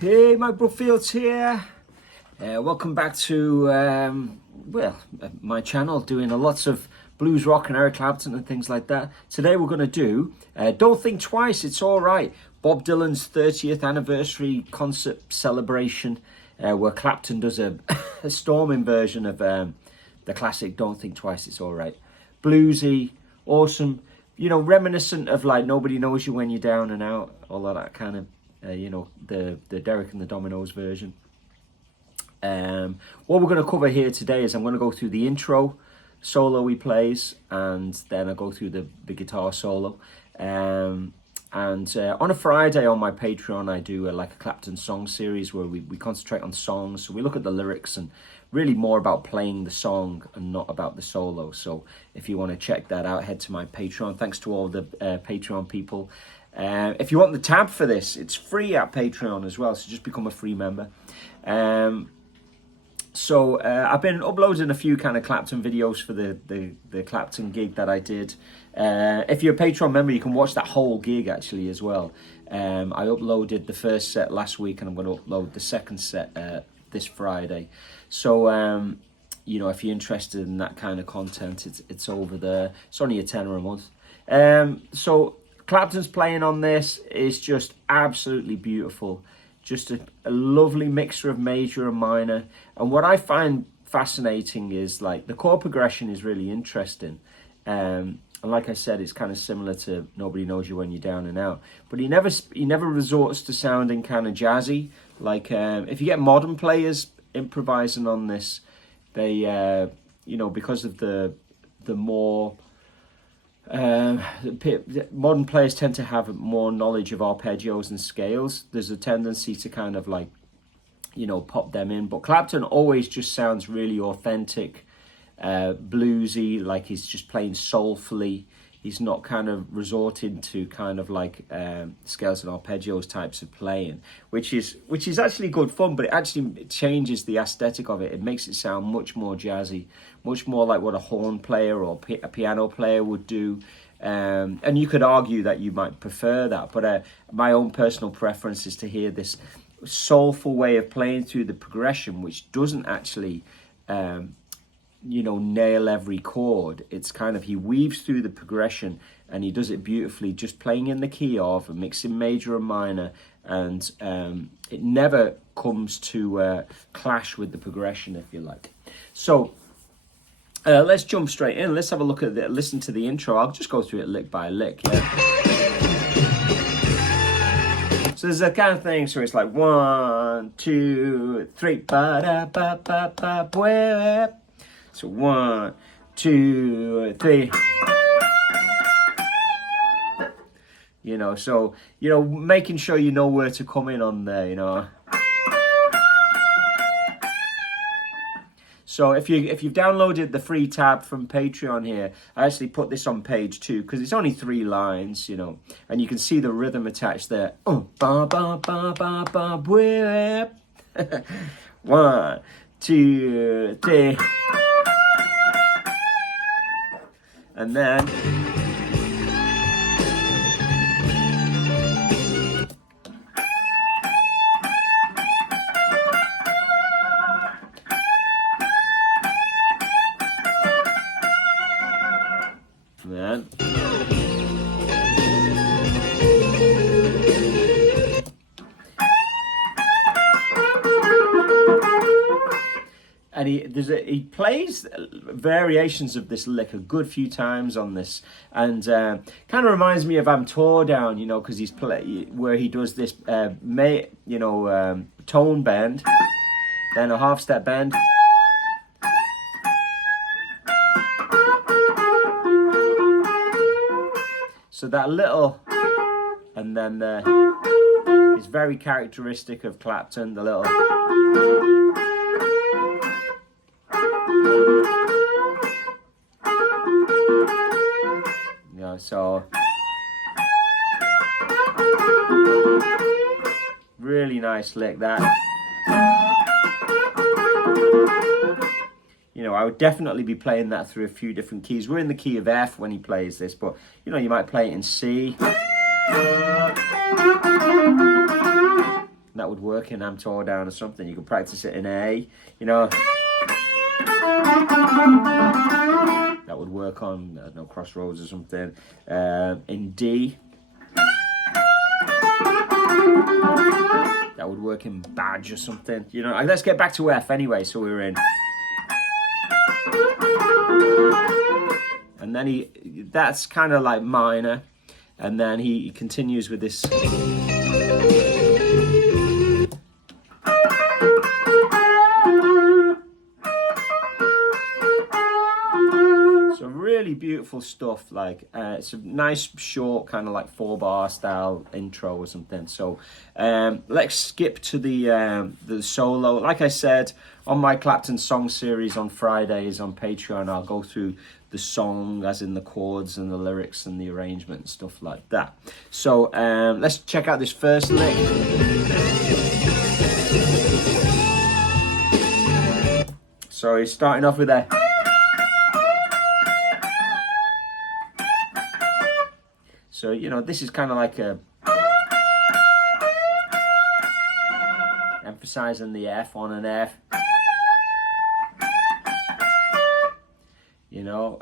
Hey, Mike Brookfields here. Welcome back to my channel, doing lots of blues rock and Eric Clapton and things like that. Today we're going to do Don't Think Twice, It's All Right, Bob Dylan's 30th anniversary concert celebration, where Clapton does a storming version of the classic Don't Think Twice, It's All Right. Bluesy, awesome, you know, reminiscent of like Nobody Knows You When You're Down and Out, all of that kind of the Derek and the Dominoes version. What we're going to cover here today is I'm going to go through the intro solo he plays, and then I go through the guitar solo. And on a Friday on my Patreon, I do like a Clapton song series where we concentrate on songs. So we look at the lyrics and really more about playing the song and not about the solo. So if you want to check that out, head to my Patreon. Thanks to all the Patreon people. If you want the tab for this, it's free at Patreon as well, so just become a free member. So I've been uploading a few kind of Clapton videos for the Clapton gig that I did. If you're a Patreon member, you can watch that whole gig actually as well. I uploaded the first set last week, and I'm going to upload the second set this Friday. So you know, if you're interested in that kind of content, it's over there. It's only $10 a month. So Clapton's playing on this is just absolutely beautiful. Just a lovely mixture of major and minor. And what I find fascinating is like the chord progression is really interesting. And like I said, it's kind of similar to Nobody Knows You When You're Down and Out. But he never resorts to sounding kind of jazzy. Like if you get modern players improvising on this, they you know, because of the more modern players tend to have more knowledge of arpeggios and scales. There's a tendency to kind of like, you know, pop them in. But Clapton always just sounds really authentic, bluesy, like he's just playing soulfully. He's not kind of resorting to kind of like scales and arpeggios types of playing, which is actually good fun, but it changes the aesthetic of it. It makes it sound much more jazzy, much more like what a horn player or a piano player would do. And you could argue that you might prefer that, but my own personal preference is to hear this soulful way of playing through the progression, which doesn't actually you know, nail every chord. It's kind of, he weaves through the progression and he does it beautifully, just playing in the key of and mixing major and minor, and it never comes to clash with the progression, if you like. So let's jump straight in. Let's have a look at listen to the intro. I'll just go through it lick by lick. Yeah. So there's a kind of thing, so it's like 1, 2, 3, ba da ba ba ba ba. So 1, 2, 3. You know, so, you know, making sure you know where to come in on there, you know. So if you've downloaded the free tab from Patreon here, I actually put this on page 2 because it's only 3 lines, you know, and you can see the rhythm attached there. Ba ba ba ba ba ba. 1, 2, 3. And then he plays variations of this lick a good few times on this, and kind of reminds me of I'm Tore Down, you know, because he's where he does this tone bend, then a half step bend, so that little, and then it's very characteristic of Clapton, the little. You know, so really nice lick that. You know, I would definitely be playing that through a few different keys. We're in the key of F when he plays this, but you know, you might play it in C. That would work in Am Tore Down or something. You could practice it in A, you know. That would work on, I don't know, Crossroads or something. In D. That would work in Badge or something. You know, let's get back to F anyway, so we were in. And then that's kind of like minor. And then he continues with this. Really beautiful stuff. Like it's a nice short kind of like 4-bar style intro or something. So let's skip to the solo. Like I said, on my Clapton song series on Fridays on Patreon, I'll go through the song as in the chords and the lyrics and the arrangement and stuff like that. So let's check out this first lick. So he's starting off with a. So, you know, this is kind of like emphasizing the F on an F. You know,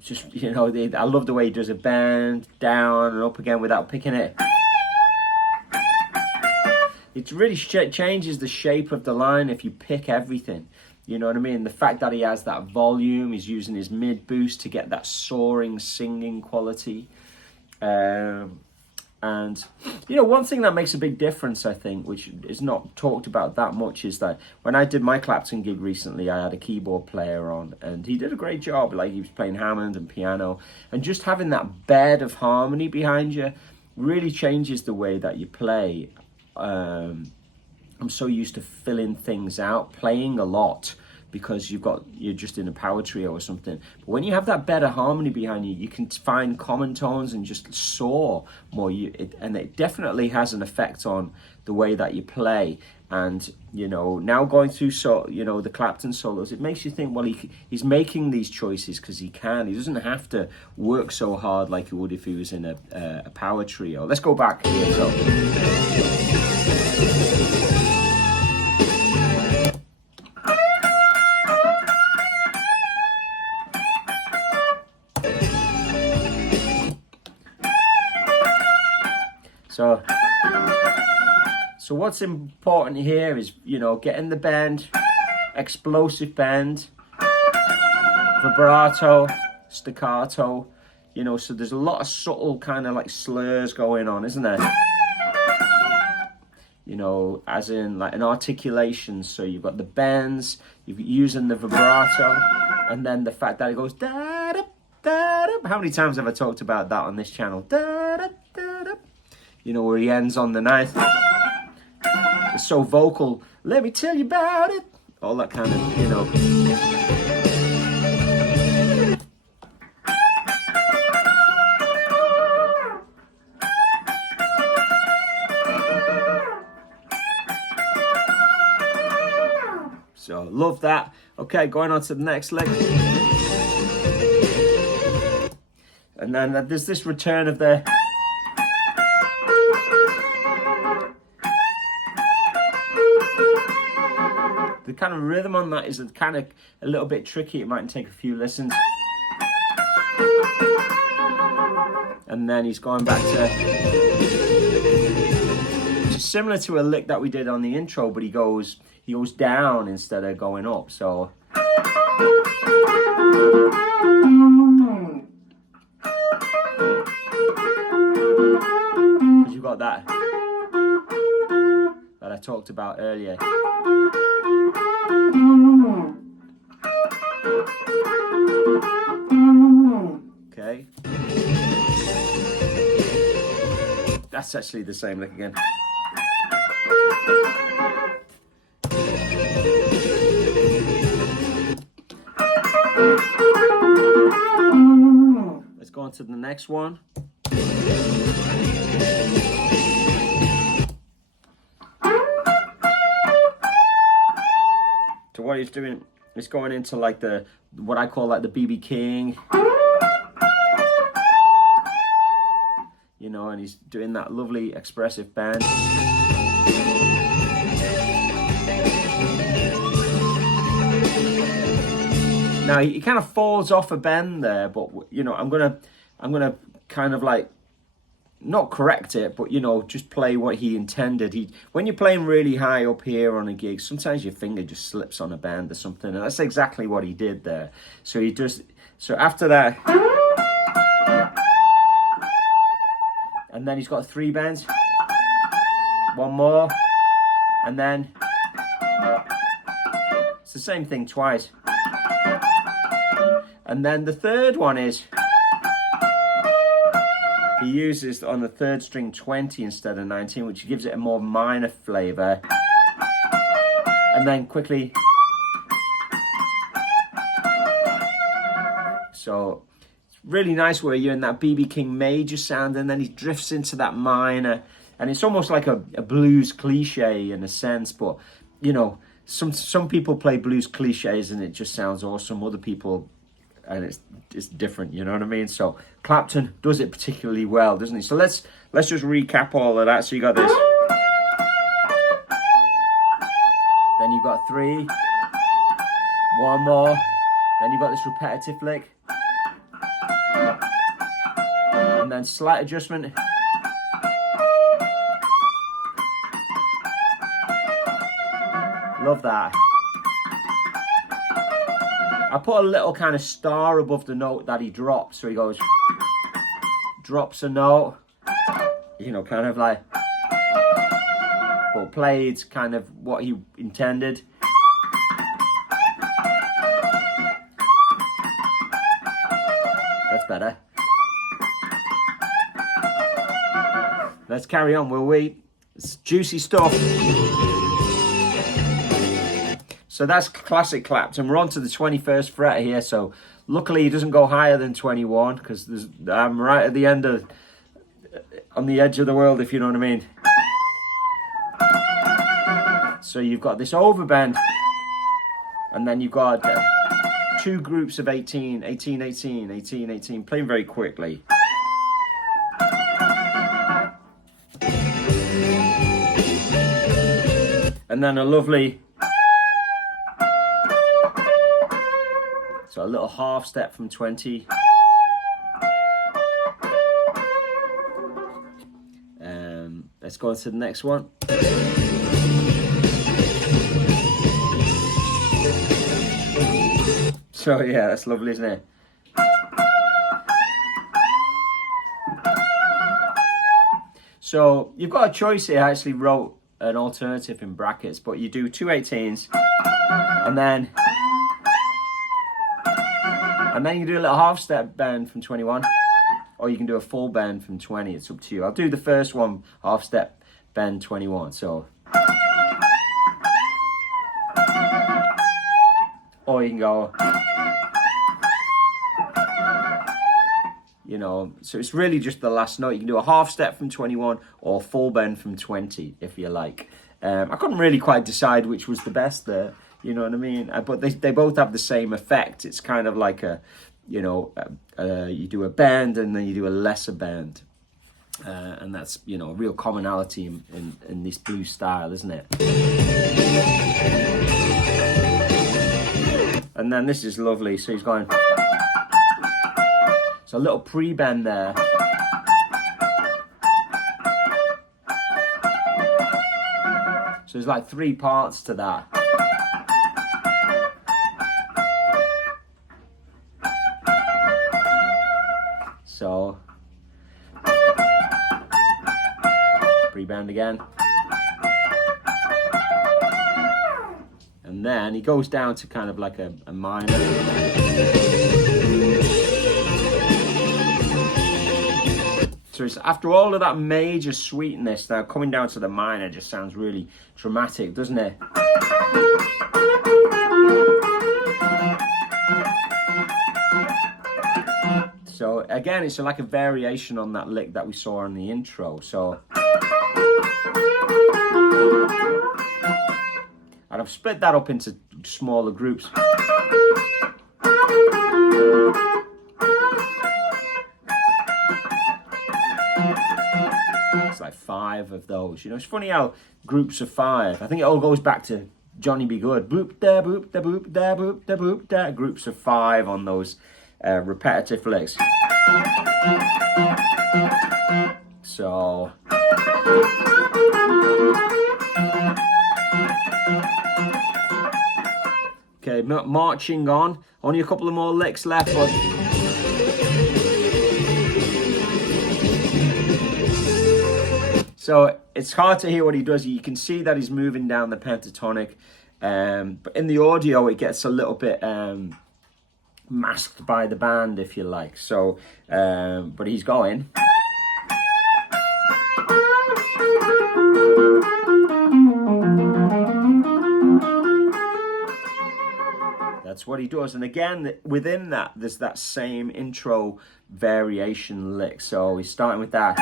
just, you know, I love the way he does a bend, down and up again without picking it. It really changes the shape of the line if you pick everything. You know what I mean? The fact that he has that volume, he's using his mid boost to get that soaring singing quality. And, you know, one thing that makes a big difference, I think, which is not talked about that much, is that when I did my Clapton gig recently, I had a keyboard player on and he did a great job. Like, he was playing Hammond and piano, and just having that bed of harmony behind you really changes the way that you play. I'm so used to filling things out, playing a lot, because you're just in a power trio or something. But when you have that better harmony behind you, you can find common tones and just soar more. And it definitely has an effect on the way that you play. And, you know, now going through the Clapton solos, it makes you think, well, he's making these choices because he can. He doesn't have to work so hard like he would if he was in a power trio. Let's go back here. So what's important here is, you know, getting the bend, explosive bend, vibrato, staccato, you know, so there's a lot of subtle kind of like slurs going on, isn't there? You know, as in like an articulation. So you've got the bends, you're using the vibrato, and then the fact that it goes da da da da. How many times have I talked about that on this channel? Da da da da. You know, where he ends on the ninth. It's so vocal. Let me tell you about it. All that kind of, you know. So, love that. Okay, going on to the next lick. And then there's this return of the... The kind of rhythm on that is kind of a little bit tricky. It might take a few listens. And then he's going back to... Which is similar to a lick that we did on the intro, but he goes down instead of going up. So... Because you've got that I talked about earlier. Okay. That's actually the same lick again. Let's go on to the next one. So what he's doing is going into like what I call like the BB King. You know, and he's doing that lovely expressive bend. Now he kind of falls off a bend there, but you know, I'm gonna kind of like not correct it, but you know, just play what he intended. When you're playing really high up here on a gig, sometimes your finger just slips on a bend or something, and that's exactly what he did there. So after that, and then he's got 3 bends, one more, and then it's the same thing twice. And then the third one is, he uses on the 3rd string 20 instead of 19, which gives it a more minor flavor. And then quickly, so it's really nice where you're in that B.B. King major sound, and then he drifts into that minor, and it's almost like a blues cliche in a sense. But you know, some people play blues cliches and it just sounds awesome. Other people, and it's different, you know what I mean? So Clapton does it particularly well, doesn't he? So let's just recap all of that. So you got this, then you got 3, one more, then you got this repetitive lick, and then slight adjustment, love that. I put a little kind of star above the note that he drops. So he goes, drops a note, you know, kind of like, but played kind of what he intended. That's better. Let's carry on, will we? It's juicy stuff. So that's classic Clapton. We're on to the 21st fret here. So luckily he doesn't go higher than 21, because I'm right at the end of, on the edge of the world, if you know what I mean. So you've got this overbend, and then you've got 2 groups of 18, 18, 18, 18, 18, playing very quickly. And then a lovely, so a little half step from 20. Let's go on to the next one. So yeah, that's lovely, isn't it? So you've got a choice here. I actually wrote an alternative in brackets, but you do 2 18s, and then you do a little half step bend from 21, or you can do a full bend from 20. It's up to you. I'll do the first one, half step bend 21. So, or you can go, you know, so it's really just the last note. You can do a half step from 21 or full bend from 20 if you like. I couldn't really quite decide which was the best there, you know what I mean? But they both have the same effect. It's kind of like a, you know, you do a bend and then you do a lesser bend. And that's, you know, a real commonality in this blues style, isn't it? And then this is lovely. So he's going, so a little pre-bend there. So there's like 3 parts to that. So, pre-bend again. And then he goes down to kind of like a minor. So it's, after all of that major sweetness, now coming down to the minor just sounds really dramatic, doesn't it? So again, it's like a variation on that lick that we saw in the intro. So, and I've split that up into smaller groups. 5 of those. You know, it's funny how groups of 5. I think it all goes back to Johnny B. Good. Boop da boop da boop da boop da boop da. Groups of 5 on those repetitive licks. So. Okay, marching on. Only a couple of more licks left, but so it's hard to hear what he does. You can see that he's moving down the pentatonic, but in the audio it gets a little bit masked by the band, if you like. So, but he's going. That's what he does. And again, within that, there's that same intro variation lick. So he's starting with that.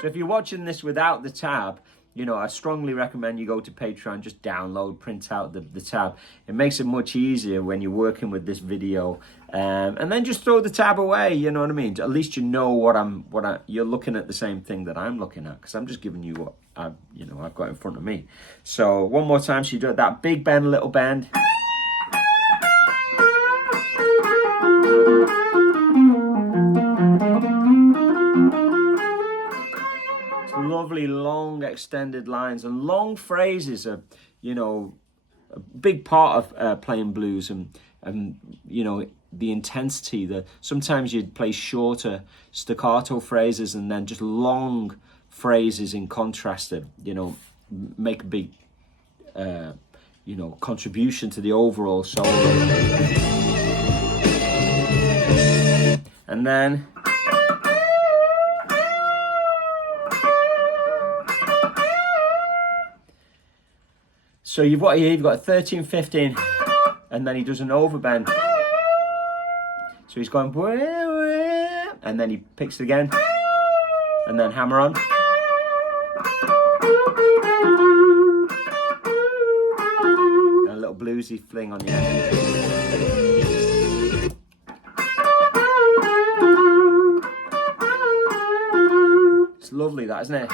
So if you're watching this without the tab, you know, I strongly recommend you go to Patreon, just download, print out the tab. It makes it much easier when you're working with this video. And then just throw the tab away, you know what I mean? At least you know you're looking at the same thing that I'm looking at, because I'm just giving you what I've got in front of me. So one more time, so you do it, that big bend, little bend. Lovely long extended lines, and long phrases are, you know, a big part of playing blues, and you know, the intensity. That sometimes you'd play shorter staccato phrases and then just long phrases in contrast to, you know, make a big you know, contribution to the overall solo. And then so you've got 13, 15, and then he does an overbend. So he's going, and then he picks it again, and then hammer on. And a little bluesy fling on the end. It's lovely, that, isn't it?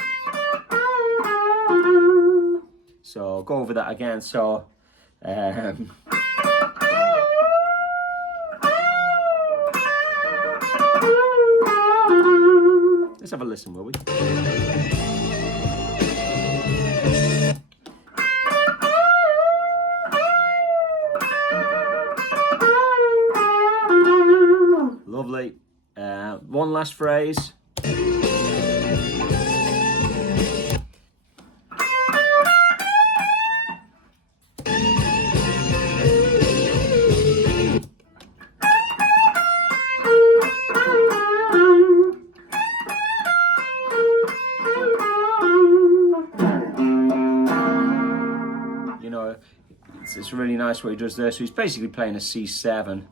So I'll go over that again. So let's have a listen, will we? Lovely. One last phrase. It's really nice what he does there. So he's basically playing a C7,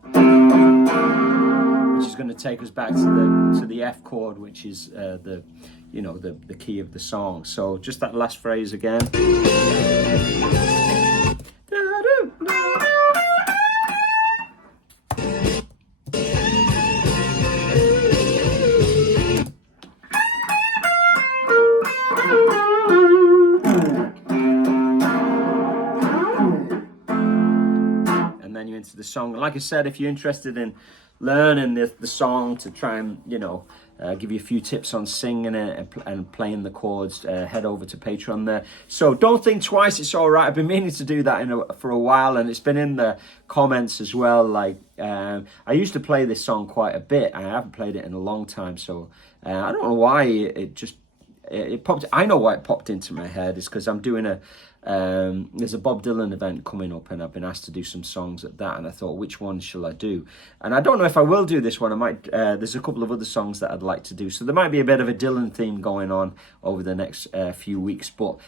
which is going to take us back to the F chord, which is the key of the song. So just that last phrase again. Into the song. Like I said, if you're interested in learning the song to try and, you know, give you a few tips on singing it and playing the chords, head over to Patreon there. So don't think twice, it's all right. I've been meaning to do that for a while, and it's been in the comments as well. Like I used to play this song quite a bit. I haven't played it in a long time, so I don't know why it popped. I know why it popped into my head. It's because I'm doing there's a Bob Dylan event coming up, and I've been asked to do some songs at that, and I thought, which one shall I do? And I don't know if I will do this one. I might. There's a couple of other songs that I'd like to do, so there might be a bit of a Dylan theme going on over the next few weeks. But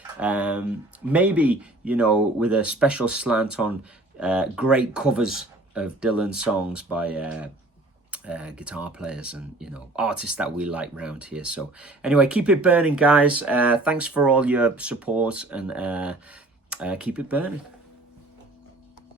maybe, you know, with a special slant on great covers of Dylan songs by guitar players and, you know, artists that we like round here. So anyway, keep it burning, guys. Thanks for all your support, and keep it burning.